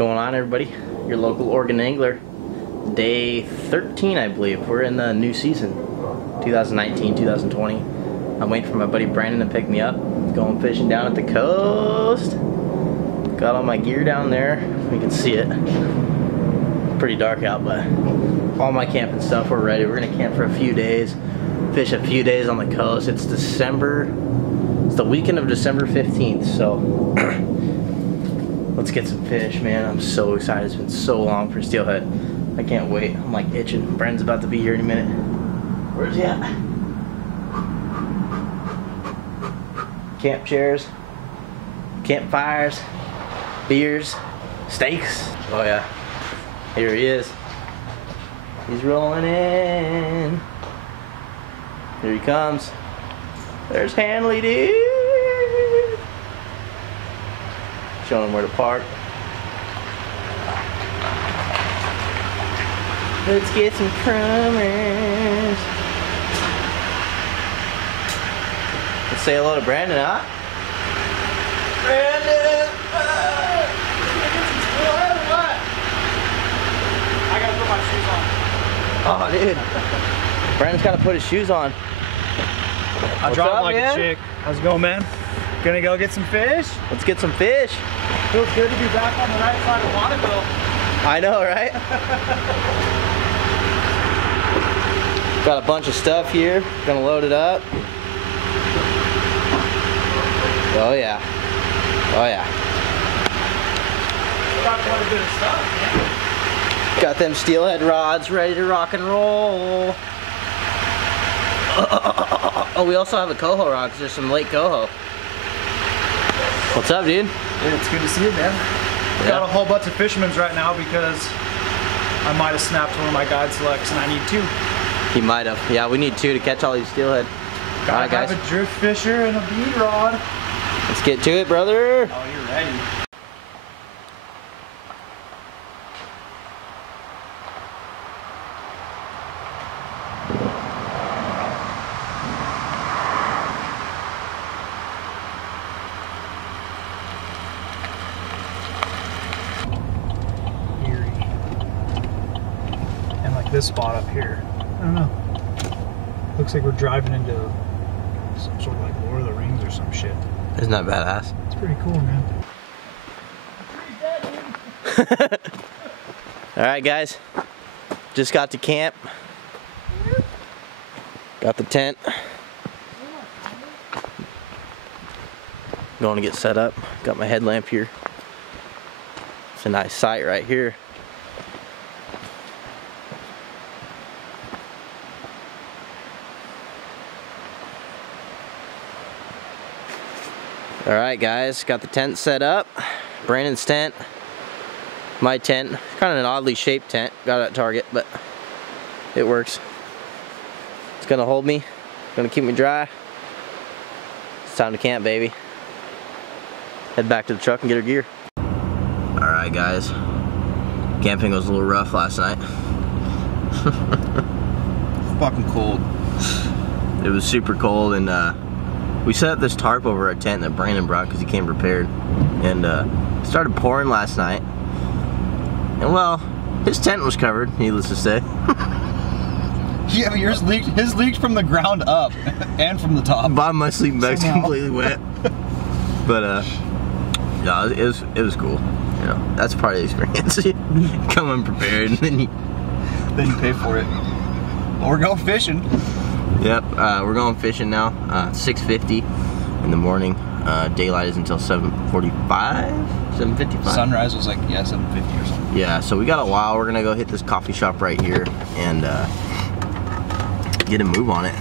going on, everybody? Your local Oregon angler. Day 13, I believe. We're in the new season, 2019, 2020. I'm waiting for my buddy Brandon to pick me up. Going fishing down at the coast. Got all my gear down there. We can see it. Pretty dark out, but all my camping stuff, we're ready. We're gonna camp for a few days, fish a few days on the coast. It's December. It's the weekend of December 15th, so let's get some fish, man. I'm so excited. It's been so long for Steelhead. I can't wait. I'm like itching. Brandon's about to be here in a minute. Where's he at? Camp chairs, campfires, beers, steaks. Oh yeah, here he is. He's rolling in. Here he comes. There's Hanley, dude. Showing him where to park. Let's get some crummers. Let's say hello to Brandon, huh? Brandon! I gotta put my shoes on. Oh, dude. Brandon's gotta put his shoes on. I dropped like a chick. How's it going, man? Gonna go get some fish? Let's get some fish. Feels good to be back on the right side of Waterville. I know, right? Got a bunch of stuff here. Gonna load it up. Oh yeah. Oh yeah. Got quite a bit of stuff, man. Got them Steelhead rods ready to rock and roll. Oh, we also have a coho rod because there's some lake coho. What's up, dude? Yeah, it's good to see you, man. Yeah. Got a whole bunch of fishermen's right now because I might have snapped one of my guide selects and I need two. He might have. Yeah, we need two to catch all these Steelhead. Gotta all right, guys. have a drift fisher and a bead rod. Let's get to it, brother. Oh, you're ready. This spot up here. I don't know. Looks like we're driving into some sort of like Lord of the Rings or some shit. Isn't that badass? It's pretty cool, man. Alright, guys. Just got to camp. Got the tent. Going to get set up. Got my headlamp here. It's a nice sight right here. Alright, guys, got the tent set up. Brandon's tent, my tent. Kind of an oddly shaped tent. Got it at Target, but it works. It's gonna hold me, gonna keep me dry. It's time to camp, baby. Head back to the truck and get our gear. Alright, guys. Camping was a little rough last night. Fucking cold. It was super cold, and we set up this tarp over our tent that Brandon brought because he came prepared, and it started pouring last night. And well, his tent was covered, needless to say. Yeah, but yours leaked. His leaked from the ground up and from the top. Bottom of my sleeping bag's completely wet. But yeah, it was cool. You know, that's part of the experience. Come unprepared, and then you pay for it. Well, we're going fishing. Yep, we're going fishing now. 6:50 in the morning. Daylight is until 7:45, 7:55. Sunrise was like 7:50 or something. Yeah, so we got a while. We're gonna go hit this coffee shop right here and get a move on it.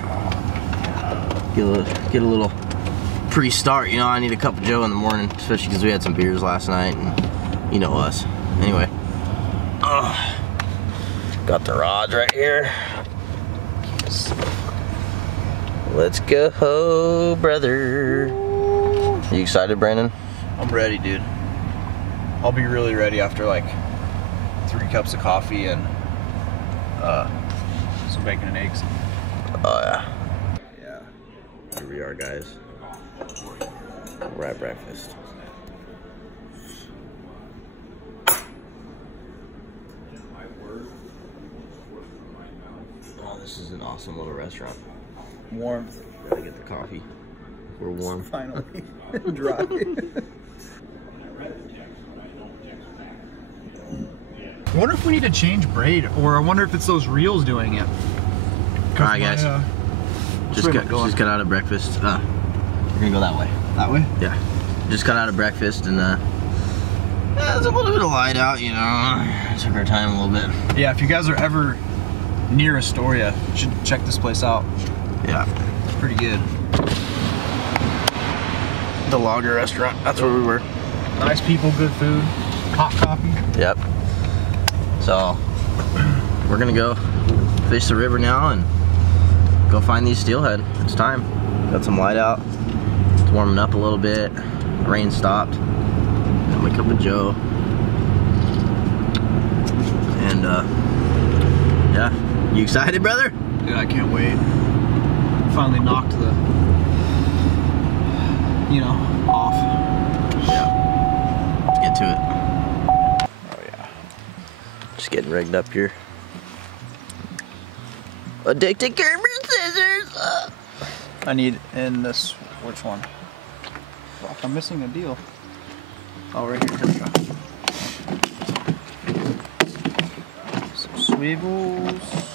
Get a little pre-start. You know, I need a cup of Joe in the morning, especially because we had some beers last night, and you know us. Anyway, got the rods right here. Let's go, brother. You excited, Brandon? I'm ready, dude. I'll be really ready after like 3 cups of coffee and some bacon and eggs. Oh yeah. Yeah. Here we are, guys. We're at breakfast. This is an awesome little restaurant. Warmth. Gotta get the coffee. We're warm. Finally. Dry. I wonder if we need to change braid, or I wonder if it's those reels doing it. Alright guys, just got out of breakfast. We're gonna go that way. That way? Yeah. Just got out of breakfast and there's a little bit of light out, you know. Took our time a little bit. Yeah, if you guys are ever near Astoria, you should check this place out. Yeah. It's pretty good. The Logger restaurant, that's where we were. Nice people, good food, hot coffee. Yep. So, we're gonna go fish the river now and go find these steelhead. It's time. Got some light out. It's warming up a little bit. The rain stopped. Got my cup of Joe. And yeah. You excited, brother? Yeah, I can't wait. Finally knocked the, you know, off. Yeah. Let's get to it. Oh yeah. Just getting rigged up here. Addicted Kerber scissors. I need in this, which one? Fuck, I'm missing a deal. Oh, right here. Here we go. Some swivels.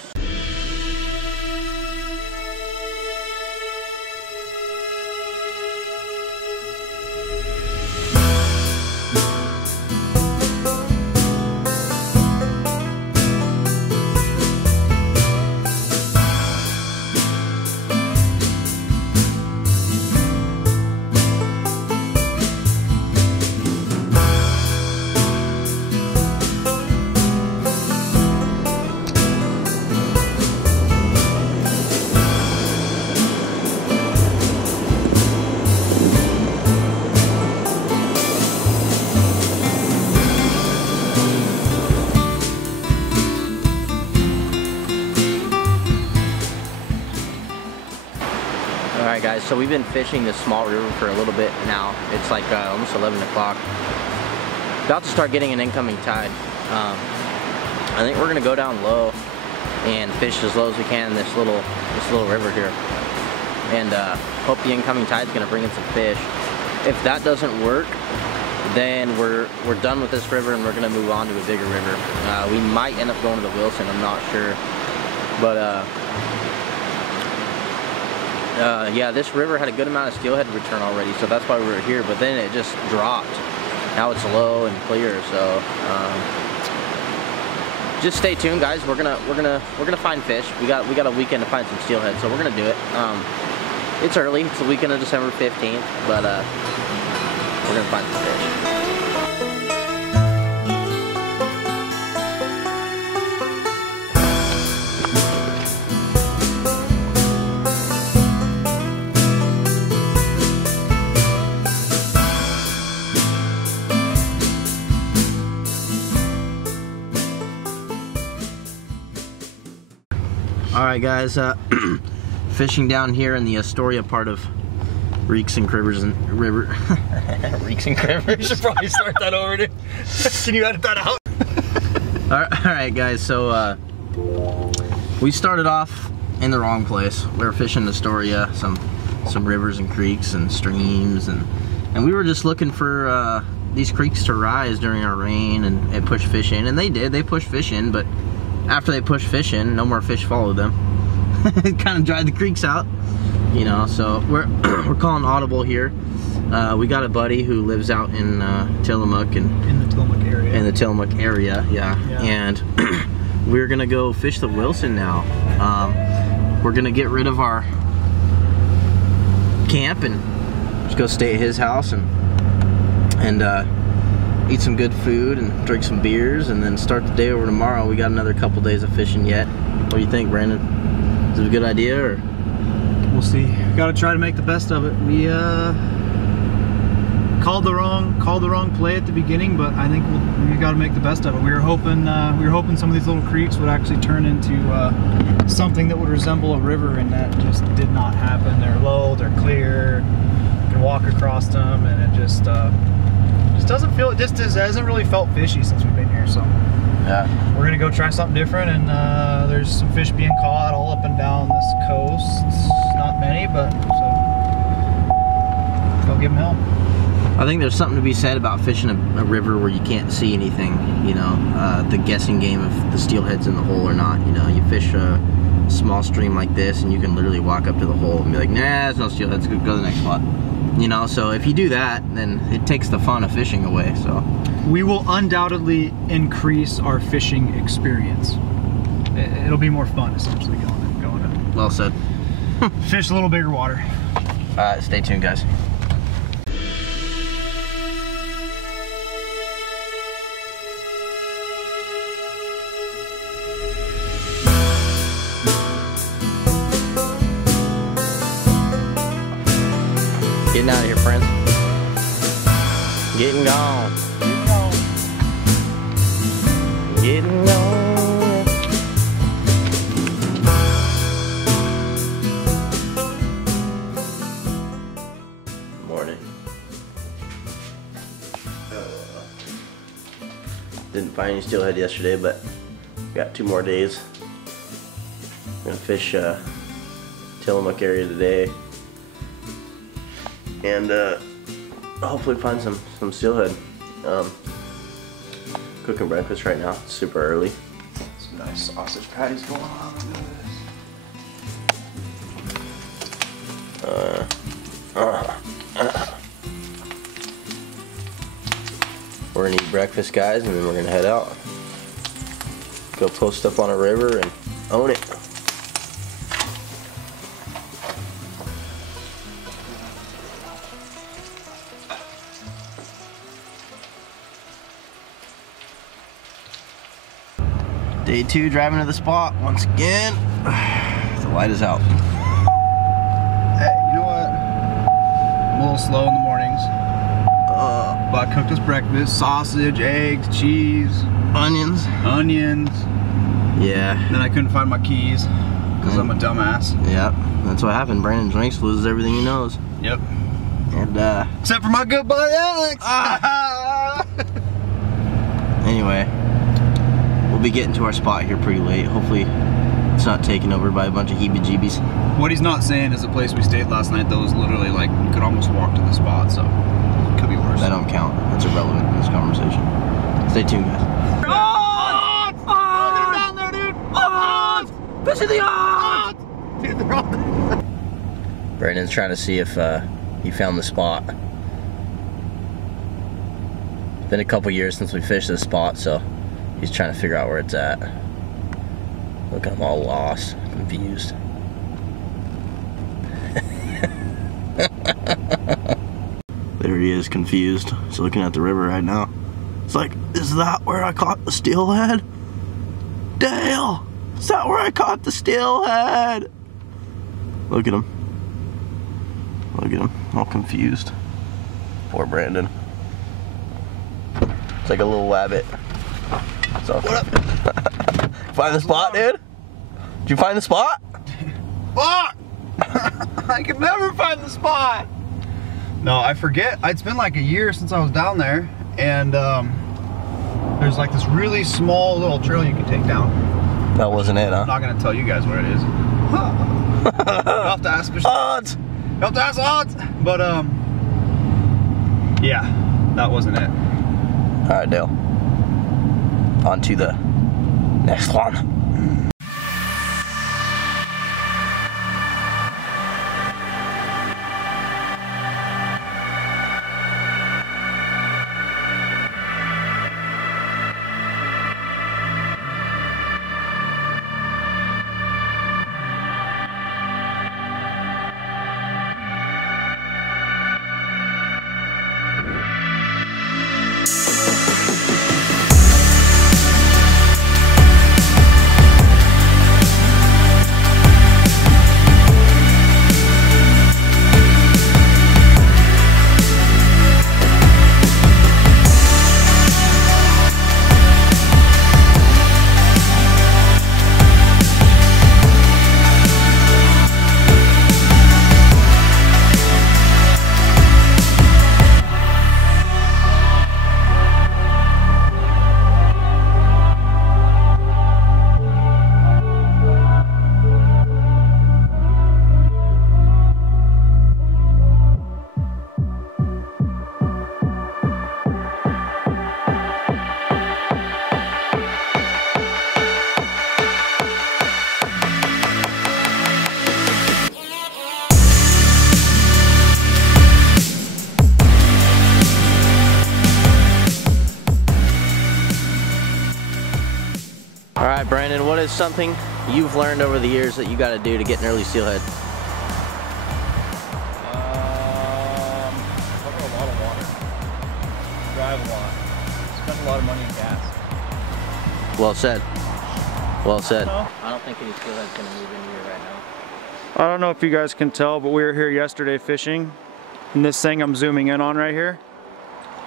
Alright guys, so we've been fishing this small river for a little bit now. It's like almost 11 o'clock. About to start getting an incoming tide. I think we're gonna go down low and fish as low as we can in this little river here. And hope the incoming tide's gonna bring in some fish. If that doesn't work, then we're done with this river and we're gonna move on to a bigger river. We might end up going to the Wilson, I'm not sure. But yeah, this river had a good amount of steelhead return already, so that's why we were here. But then it just dropped. Now it's low and clear, so just stay tuned, guys. We're gonna find fish. We got a weekend to find some steelhead, so we're gonna do it. It's early. It's the weekend of December 15th, but we're gonna find some fish. Alright guys, fishing down here in the Astoria part of Reeks and Cribbers and River. Reeks and Cribbers. You should probably start that over, dude. Can you edit that out? Alright guys, so we started off in the wrong place. We were fishing Astoria, some rivers and creeks and streams, and we were just looking for these creeks to rise during our rain and push fish in, and they did. They pushed fish in, but after they pushed fish in, no more fish followed them. It kind of dried the creeks out, you know. So we're calling audible here. We got a buddy who lives out in Tillamook and In the Tillamook area. In the Tillamook area, yeah. And we're gonna go fish the Wilson now. We're gonna get rid of our camp and just go stay at his house and eat some good food and drink some beers, and then start the day over tomorrow. We got another couple days of fishing yet. What do you think, Brandon? Is it a good idea, or? We'll see. Got to try to make the best of it. We called the wrong play at the beginning, but I think we got to make the best of it. We were hoping some of these little creeks would actually turn into something that would resemble a river, and that just did not happen. They're low, they're clear. You can walk across them, and it just doesn't feel. It just hasn't really felt fishy since we've been here. So Yeah. We're gonna go try something different, and there's some fish being caught all up and down this coast. Not many, but so go give them help. I think there's something to be said about fishing a river where you can't see anything, you know, the guessing game if the steelhead's in the hole or not. You know, you fish a small stream like this and you can literally walk up to the hole and be like, nah, there's no steelheads, go to the next spot. You know, so if you do that, then it takes the fun of fishing away, so. We will undoubtedly increase our fishing experience. It'll be more fun, essentially, going to Well said. fish a little bigger water. Stay tuned, guys. Getting out of here, friends. Getting gone. Getting gone. Morning. Didn't find any steelhead yesterday, but got 2 more days. I'm gonna fish Tillamook area today. And hopefully find some steelhead. Cooking breakfast right now. It's super early. Some nice sausage patties going on. Look at this. We're gonna eat breakfast, guys, and then we're gonna head out. Go post up on a river and own it. Day 2, driving to the spot once again. The light is out. Hey, you know what? I'm a little slow in the mornings. But I cooked us breakfast, sausage, eggs, cheese, Onions. Yeah. Then I couldn't find my keys because I'm a dumbass. Yep. That's what happened. Brandon drinks, loses everything he knows. Yep. And Except for my good buddy Alex. Anyway, we'll be getting to our spot here pretty late. Hopefully it's not taken over by a bunch of heebie-jeebies. What he's not saying is the place we stayed last night, though, was literally like, you could almost walk to the spot, so it could be worse. That don't count. That's irrelevant in this conversation. Stay tuned, guys. Odds! Odds! They're down there, dude! Odds! Fishing the odds! Dude, they're on there. Brandon's trying to see if he found the spot. It's been a couple years since we fished this spot, so he's trying to figure out where it's at. Look, I'm all lost, confused. There he is, confused. He's looking at the river right now. It's like, is that where I caught the steelhead? Dale! Is that where I caught the steelhead? Look at him. Look at him, all confused. Poor Brandon. It's like a little rabbit. So, find the spot, dude? Did you find the spot? Fuck! I can never find the spot. No, I forget. It's been like a year since I was down there, and there's like this really small little trail you can take down. That wasn't it, huh? I'm not gonna tell you guys where it is. You'll have to ask Odds! You'll have to ask odds! But yeah, that wasn't it. Alright, Dale. On to the next one. All right, Brandon, what is something you've learned over the years that you got to do to get an early steelhead? Cover a lot of water. Drive a lot. Spend a lot of money in gas. Well said. Well said. I don't think any steelhead's going to move in here right now. I don't know if you guys can tell, but we were here yesterday fishing, and this thing I'm zooming in on right here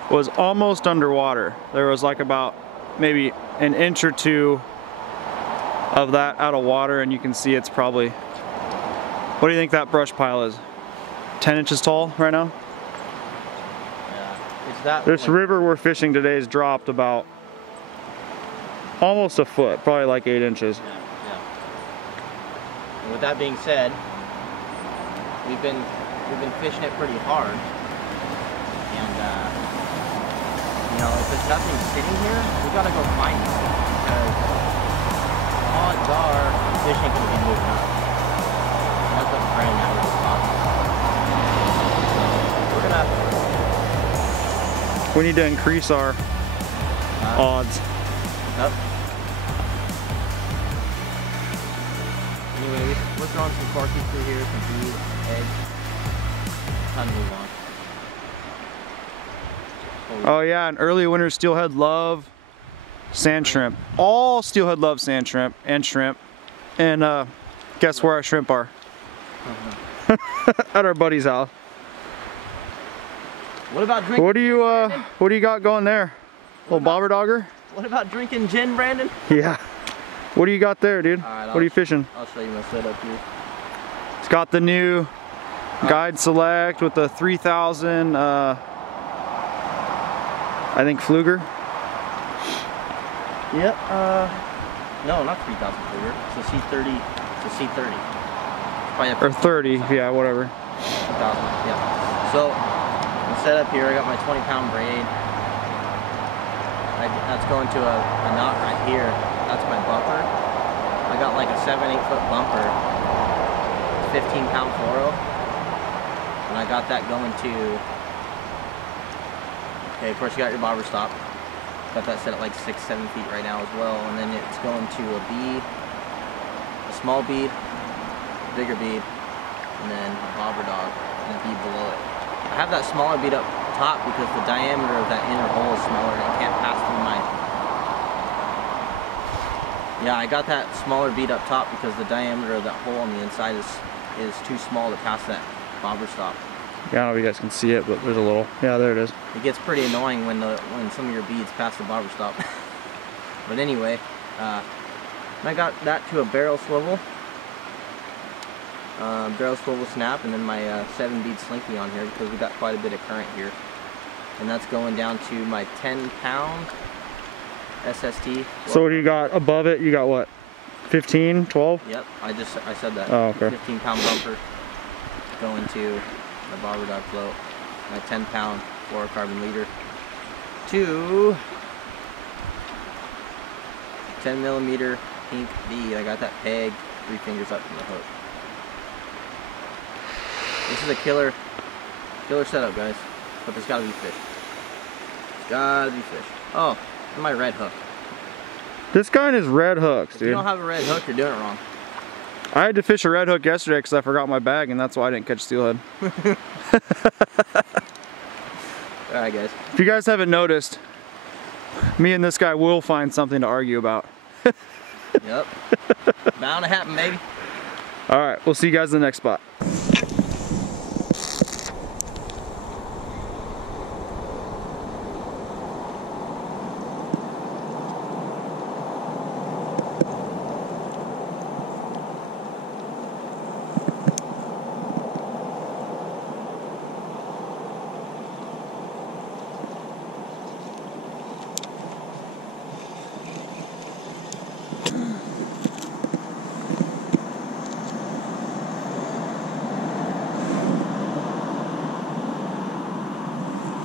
was almost underwater. There was like about maybe an inch or two of that out of water, and you can see it's probably, what do you think that brush pile is? 10 inches tall right now? Yeah. Is that This river we're fishing today has dropped about almost a foot, probably like 8 inches. Yeah. And with that being said, we've been fishing it pretty hard, and you know, if there's nothing sitting here, we gotta go find it, because odds are the fish ain't gonna be moving up. And that's what Brandon and I were just talking. We're gonna. We need to increase our odds. Yep. Anyway, we're throwing some corky through here, some food, eggs. Time to move on. Oh yeah, and early winter steelhead love sand shrimp. All steelhead love sand shrimp and shrimp. And guess where our shrimp are? At our buddy's house. What about drinking? What do you got going there? Little bobber dogger? What about drinking gin, Brandon? Yeah. What do you got there, dude? Right, what are you fishing? I'll show you my setup here. It's got the new Guide Select with the 3000 I think Fluger. Yep. No, not 3000 Fluger. It's a C30. It's a C30. Or 30, yeah, whatever. 1000. Yeah. So I'm set up here. I got my 20-pound braid. That's going to a knot right here. That's my bumper. I got like a 7-8 foot bumper. It's 15-pound fluoro. And I got that going to. Okay, of course you got your bobber stop. Got that set at like 6-7 feet right now as well. And then it's going to a bead, a small bead, a bigger bead, and then a bobber dog, and a bead below it. I have that smaller bead up top because the diameter of that inner hole is smaller and it can't pass through my. Yeah, I got that smaller bead up top because the diameter of that hole on the inside is too small to pass that bobber stop. Yeah, I don't know if you guys can see it, but there's a little. Yeah, there it is. It gets pretty annoying when some of your beads pass the bobber stop. But anyway, I got that to a barrel swivel snap, and then my 7-bead slinky on here because we got quite a bit of current here. And that's going down to my 10-pound SST. So what do you got above it? You got what? 15, 12? Yep, I said that. Oh, okay. 15-pound bumper going to the bobber dog float. My 10-pound fluorocarbon leader to 10mm pink bead. I got that pegged 3 fingers up from the hook. This is a killer setup, guys. But there's gotta be fish. There's gotta be fish. Oh, and my red hook. This guy and his red hooks, If dude. you don't have a red hook, you're doing it wrong. I had to fish a red hook yesterday because I forgot my bag, and that's why I didn't catch steelhead. Alright, guys. If you guys haven't noticed, me and this guy will find something to argue about. Yep. Bound to happen, baby. Alright, we'll see you guys in the next spot.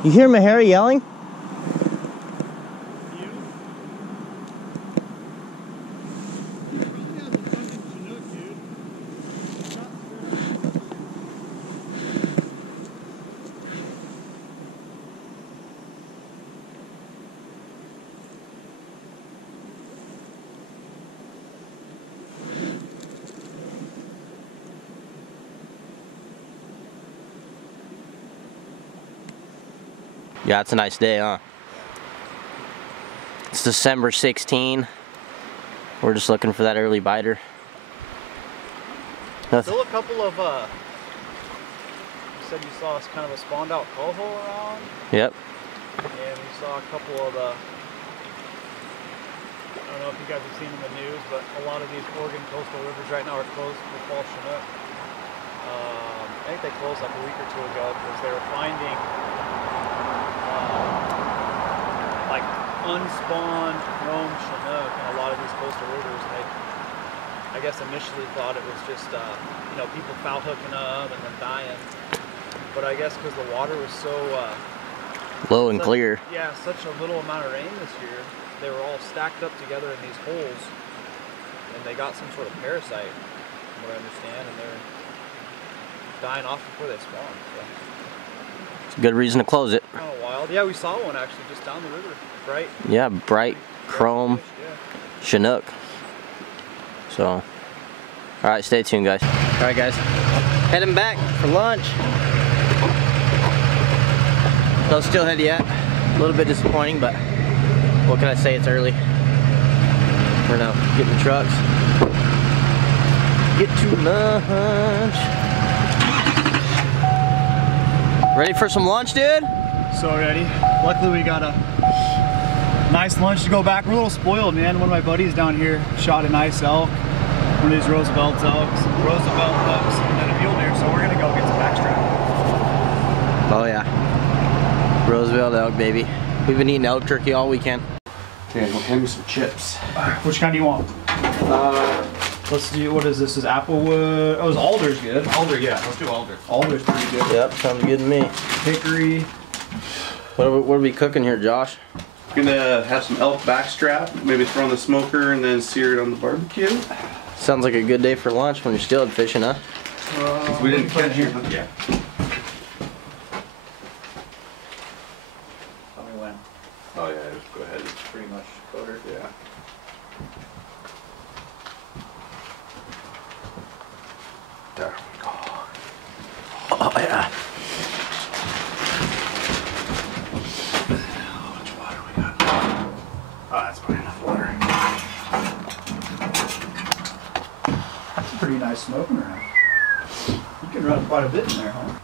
You hear Mahari yelling? Yeah, it's a nice day, huh? It's December 16. We're just looking for that early biter. Nothing. Still a couple of, you said you saw kind of a spawned out coho around? Yep. And we saw a couple of the, I don't know if you guys have seen in the news, but a lot of these Oregon coastal rivers right now are closed for fall Chinook. I think they closed like a week or two ago because they were finding like unspawned roam Chinook in a lot of these coastal rivers. And they, I guess, initially thought it was just you know, people foul hooking up and then dying. But I guess because the water was so low and clear. Yeah, such a little amount of rain this year. They were all stacked up together in these holes, and they got some sort of parasite, from what I understand, and they're dying off before they spawn. So. It's a good reason to close it. Kind of wild. Yeah, we saw one actually just down the river. Bright. Yeah, bright chrome Chinook. So, all right, stay tuned, guys. All right, guys, heading back for lunch. No steelhead yet. A little bit disappointing, but what can I say? It's early. We're now getting the trucks. Get to lunch. Ready for some lunch, dude? So ready. Luckily we got a nice lunch to go back. We're a little spoiled, man. One of my buddies down here shot a nice elk. One of these Roosevelt elks, and then a mule deer. So we're gonna go get some backstrap. Oh yeah. Roosevelt elk, baby. We've been eating elk jerky all weekend. Okay, we'll hand me some chips. Which kind do you want? Let's do, what is this? Is applewood? Oh, is alder's good? Alder, yeah. Let's do alder. Alder's pretty good. Yep, sounds good to me. Hickory. What are we cooking here, Josh? Gonna have some elk backstrap, maybe throw on the smoker and then sear it on the barbecue. Sounds like a good day for lunch when you're steelhead fishing, huh? We didn't catch it. Yeah. Tell me when. Oh yeah, just go ahead. It's pretty much coated. Yeah. There we go. Oh yeah. How much water we got? Oh, that's probably enough water. That's a pretty nice smoking around. You can run quite a bit in there, huh?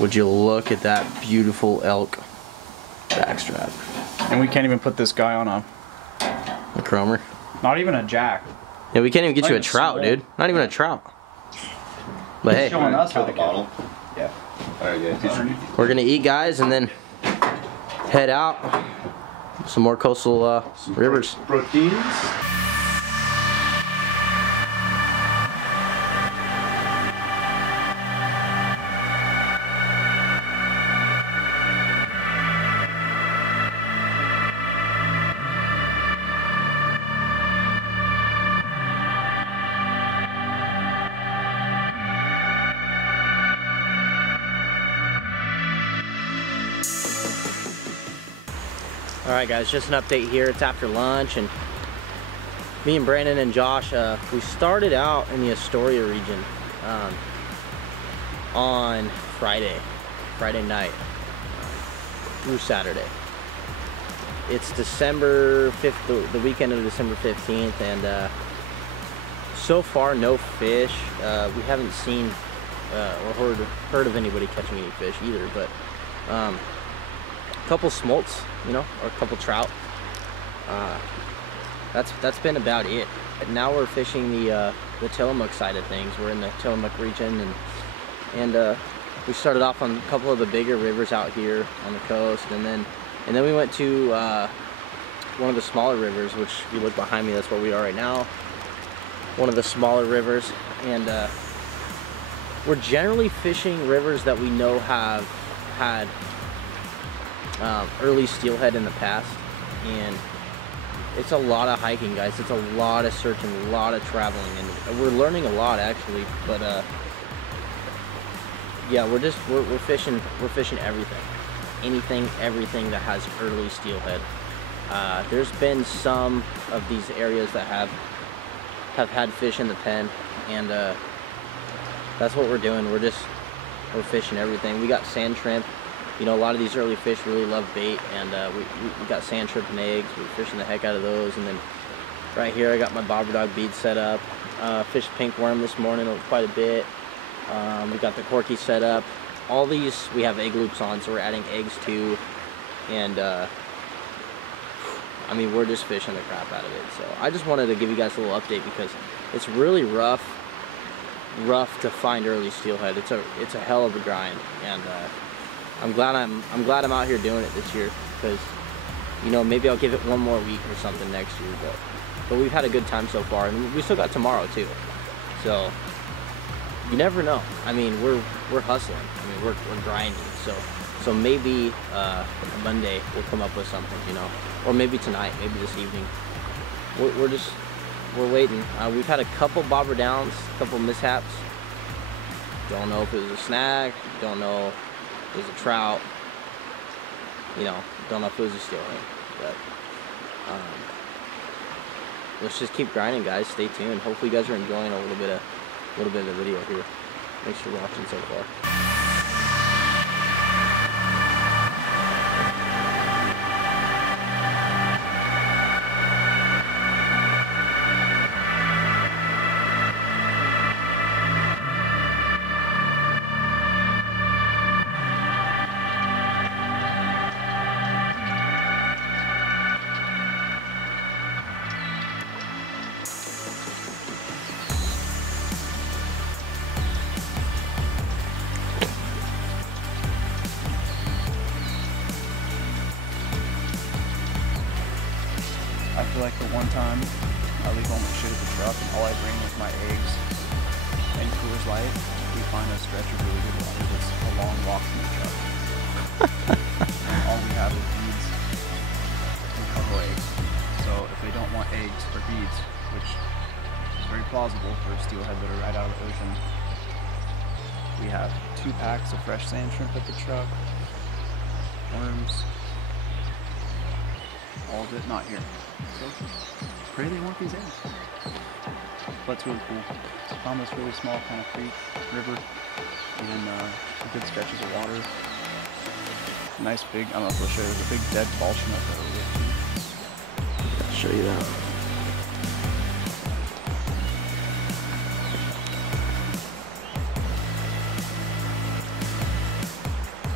Would you look at that beautiful elk backstrap? And we can't even put this guy on a, Cromer. not even a jack. Yeah, we can't even get Not you a even trout, small. dude. Not even a trout. But hey, Showing us how the to bottle. Yeah. Alright, yeah. we're gonna eat, guys, and then head out. Some more coastal rivers. Proteins. Alright guys, just an update here. It's after lunch, and me and Brandon and Josh, we started out in the Astoria region on Friday night through Saturday. It's December 5th, the weekend of December 15th, and so far no fish. We haven't seen or heard of anybody catching any fish either, but couple smolts, you know, or a couple trout. That's been about it. Now we're fishing the Tillamook side of things. We're in the Tillamook region, and we started off on a couple of the bigger rivers out here on the coast, and then we went to one of the smaller rivers, which if you look behind me, that's where we are right now. One of the smaller rivers, and we're generally fishing rivers that we know have had early steelhead in the past, and it's a lot of hiking, guys. It's a lot of searching, a lot of traveling, and we're learning a lot actually. But yeah, we're fishing everything, everything that has early steelhead. There's been some of these areas that have had fish in the pen, and that's what we're doing. We're fishing everything. We got sand shrimp. You know, a lot of these early fish really love bait, and we got sand shrimp and eggs. We're fishing the heck out of those. And then right here, I got my bobber dog bead set up. Fished pink worm this morning quite a bit. We got the corky set up. All these we have egg loops on, so we're adding eggs too. And I mean, we're just fishing the crap out of it. So I just wanted to give you guys a little update because it's really rough to find early steelhead. It's a hell of a grind, and I'm glad I'm out here doing it this year, because, you know, maybe I'll give it one more week or something next year, but we've had a good time so far, and we still got tomorrow too. So you never know. I mean, we're hustling. I mean, we're grinding. So maybe Monday we'll come up with something, you know, or maybe tonight, maybe this evening. We're waiting. We've had a couple bobber downs, a couple mishaps. Don't know if it was a snag. Don't know if it was a trout. You know, don't know if it was a steelhead. But let's just keep grinding, guys. Stay tuned. Hopefully, you guys are enjoying a little bit of the video here. Thanks for watching so far. I feel like the one time I leave all my shit at the truck and all I bring is my eggs and Coors Light, we find a stretch of really good water that's a long walk from the truck. And all we have is beads and a couple eggs. So if they don't want eggs or beads, which is very plausible for steelhead that are right out of the ocean, we have 2 packs of fresh sand shrimp at the truck, worms, all of it not here. So pray they want these eggs. But it's really cool. Found this really small kind of creek, river, and good stretches of water. Nice big, I don't know if I'll show you, there's a big dead falchion up there. I'll show you that.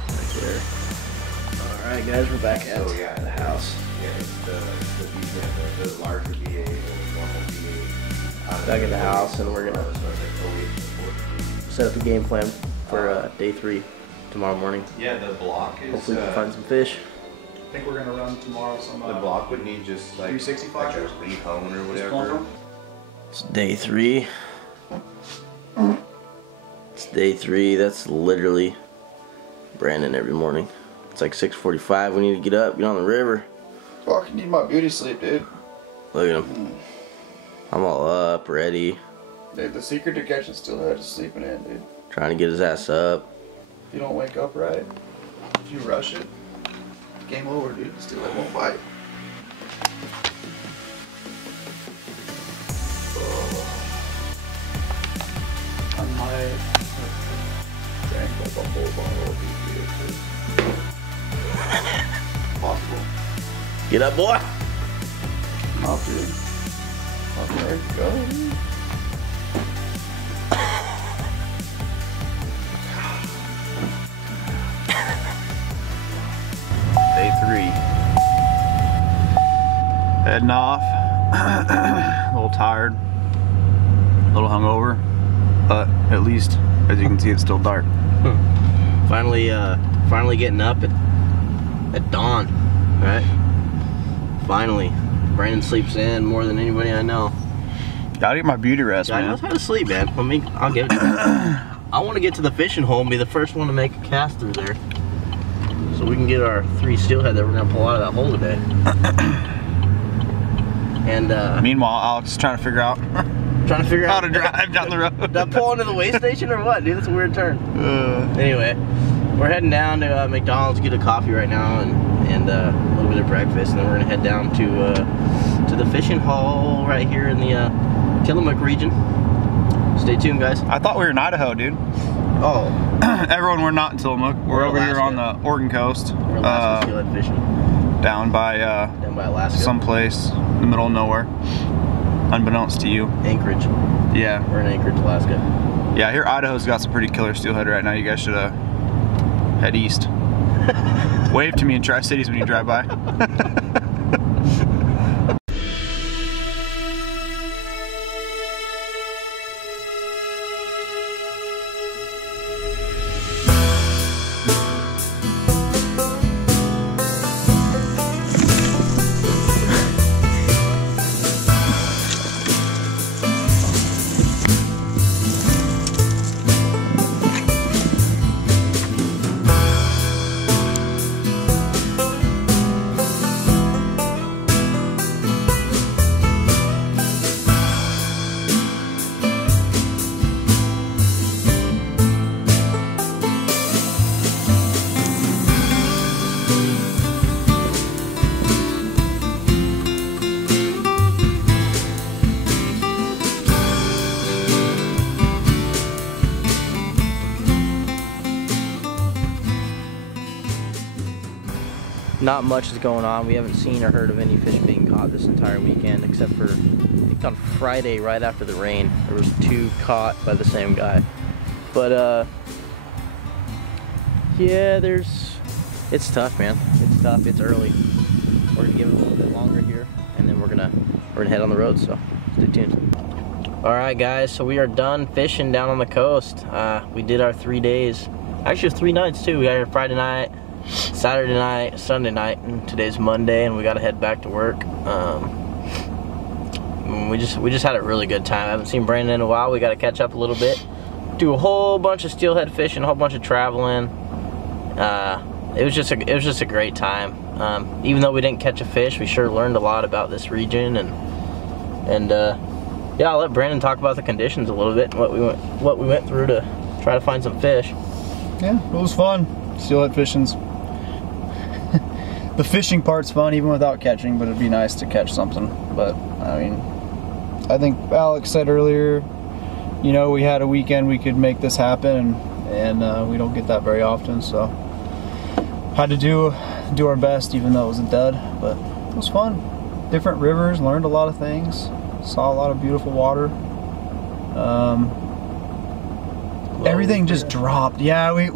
Right there. Alright guys, we're back at the house. Yeah, the larger BA or normal BA. Back at the house, and we're gonna set up a game plan for day 3 tomorrow morning. Yeah, the block is. Hopefully we can find some fish. I think we're gonna run tomorrow some. The block would need just like 365 like a recone or whatever. It's day 3. It's day 3. That's literally Brandon every morning. It's like 6:45. We need to get up, get on the river. Fucking need my beauty sleep, dude. Look at him. I'm all up, ready. Dude, the secret to catching steelhead is sleeping in, dude. Trying to get his ass up. If you don't wake up right, if you rush it, game over, dude. Steelhead won't bite. I might drink like a whole bottle of beer, too. Possible. Get up, boy. Not, dude. I'm ready to go, dude. Day 3. Heading off. A little tired. A little hungover. But at least, as you can see, it's still dark. Finally getting up at dawn, right? Finally. Brandon sleeps in more than anybody I know. Gotta get my beauty rest, Guy man. knows how to sleep, man. I'll give it to him. I want to get to the fishing hole and be the first one to make a cast through there, so we can get our 3 steelhead that we're gonna pull out of that hole today. And meanwhile, Alex is trying to figure out Trying to figure how out to drive down the road. Did I pull into the way station or what, dude? That's a weird turn. Anyway, we're heading down to McDonald's to get a coffee right now and a little bit of breakfast, and then we're gonna head down to the fishing hall right here in the Tillamook region. Stay tuned, guys. I thought we were in Idaho, dude. Oh, Everyone, we're not in Tillamook. We're over here on the Oregon coast. we're Alaska steelhead fishing. Down by Alaska. someplace in the middle of nowhere, unbeknownst to you. Anchorage. Yeah. We're in Anchorage, Alaska. Yeah, here Idaho's got some pretty killer steelhead right now. You guys should head east. Wave to me in Tri-Cities when you drive by. Not much is going on. We haven't seen or heard of any fish being caught this entire weekend, except for, I think on Friday, right after the rain, there was 2 caught by the same guy. But yeah, it's tough, man. It's tough. It's early. We're gonna give it a little bit longer here, and then we're gonna head on the road. So stay tuned. All right, guys. So we are done fishing down on the coast. We did our 3 days. Actually, it was 3 nights too. We got here Friday night, Saturday night, Sunday night, and today's Monday, and we got to head back to work. We just had a really good time. I haven't seen Brandon in a while. We got to catch up a little bit, do a whole bunch of steelhead fishing, a whole bunch of traveling. It was just a great time. Even though we didn't catch a fish, we sure learned a lot about this region, and yeah, I'll let Brandon talk about the conditions a little bit and what we went through to try to find some fish. Yeah, it was fun. Steelhead fishing's the fishing part's fun even without catching, but it'd be nice to catch something. But I mean, I think Alex said earlier, you know, we had a weekend we could make this happen, and we don't get that very often, so had to do our best even though it was a dud. But it was fun. Different rivers, learned a lot of things, saw a lot of beautiful water. Everything just dropped. Yeah, we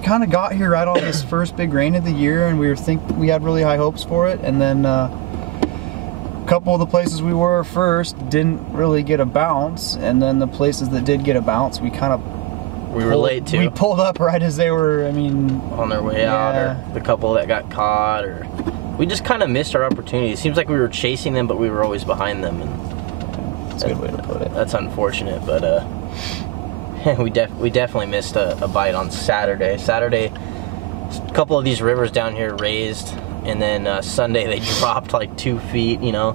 kind of got here right on this first big rain of the year, and we had really high hopes for it, and then a couple of the places we were first didn't really get a bounce, and then the places that did get a bounce, we were late too. We pulled up right as they were, I mean, on their way out, or the couple that got caught, or we just kind of missed our opportunity. It seems like we were chasing them, but we were always behind them, and that's a good way to put it. That's unfortunate, but we definitely missed a bite on Saturday. Saturday, a couple of these rivers down here raised, and then Sunday they dropped like 2 feet, you know,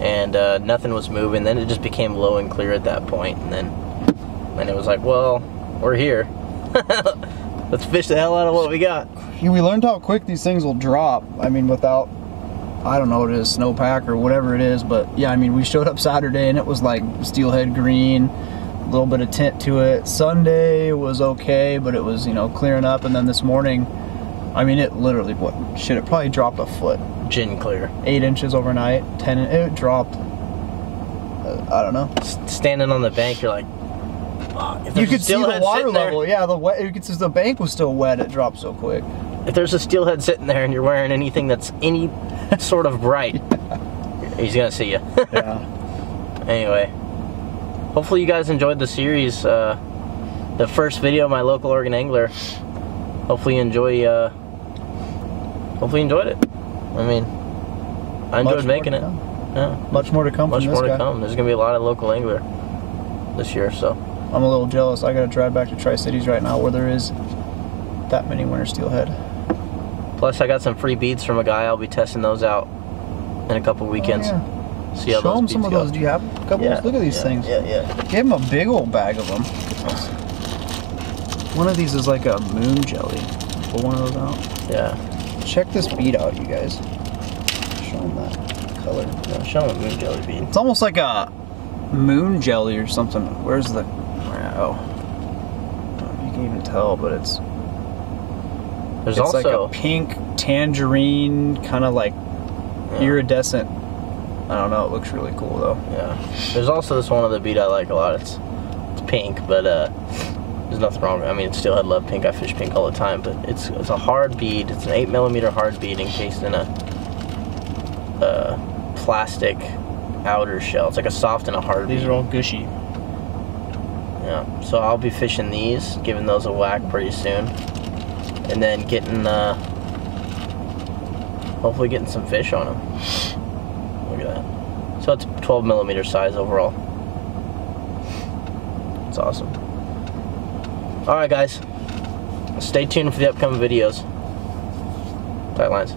and nothing was moving. Then it just became low and clear at that point, and then it was like, well, we're here. Let's fish the hell out of what we got. We learned how quick these things will drop. I mean, without, I don't know what it is, snowpack or whatever it is, but yeah, I mean, we showed up Saturday and it was like steelhead green, a little bit of tint to it. Sunday was okay, but it was, you know, clearing up, and then this morning, I mean, it literally, it probably dropped a foot. Gin clear. 8 inches overnight, 10, it dropped, I don't know. Standing on the bank, you're like, you could see the water level. Yeah, you could see the bank was still wet. It dropped so quick. If there's a steelhead sitting there and you're wearing anything that's any sort of bright, he's gonna see you. Yeah. Anyway, hopefully you guys enjoyed the series. The first video of my local Oregon angler. Hopefully you enjoyed it. I mean, I enjoyed making it. Yeah. Much more to come. Much more to come. There's gonna be a lot of local angler this year, so. I'm a little jealous. I gotta drive back to Tri-Cities right now where there is that many winter steelhead. Plus I got some free beads from a guy. I'll be testing those out in a couple weekends. Oh, yeah. See how Show those them some beads of go. those. Do you have a couple? Yeah, Look at these yeah, things. Yeah. Give him a big old bag of them. One of these is like a moon jelly. Pull one of those out. Yeah. Check this bead out, you guys. Show them that color. No, show them a moon jelly bead. It's almost like a moon jelly or something. Where's the... Oh. You can even tell, but it's There's like also a pink tangerine, kind of like iridescent. I don't know. It looks really cool though. yeah. There's also this one other bead I like a lot. It's pink, but there's nothing wrong. I mean, Steelhead love pink. I fish pink all the time, but it's a hard bead. It's an 8mm hard bead encased in a plastic outer shell. It's like a soft and a hard bead. These are all gushy. Yeah. So I'll be fishing these, giving those a whack pretty soon, and then getting hopefully getting some fish on them. Look at that. So it's 12mm size overall. It's awesome. Alright guys, stay tuned for the upcoming videos. Tight lines.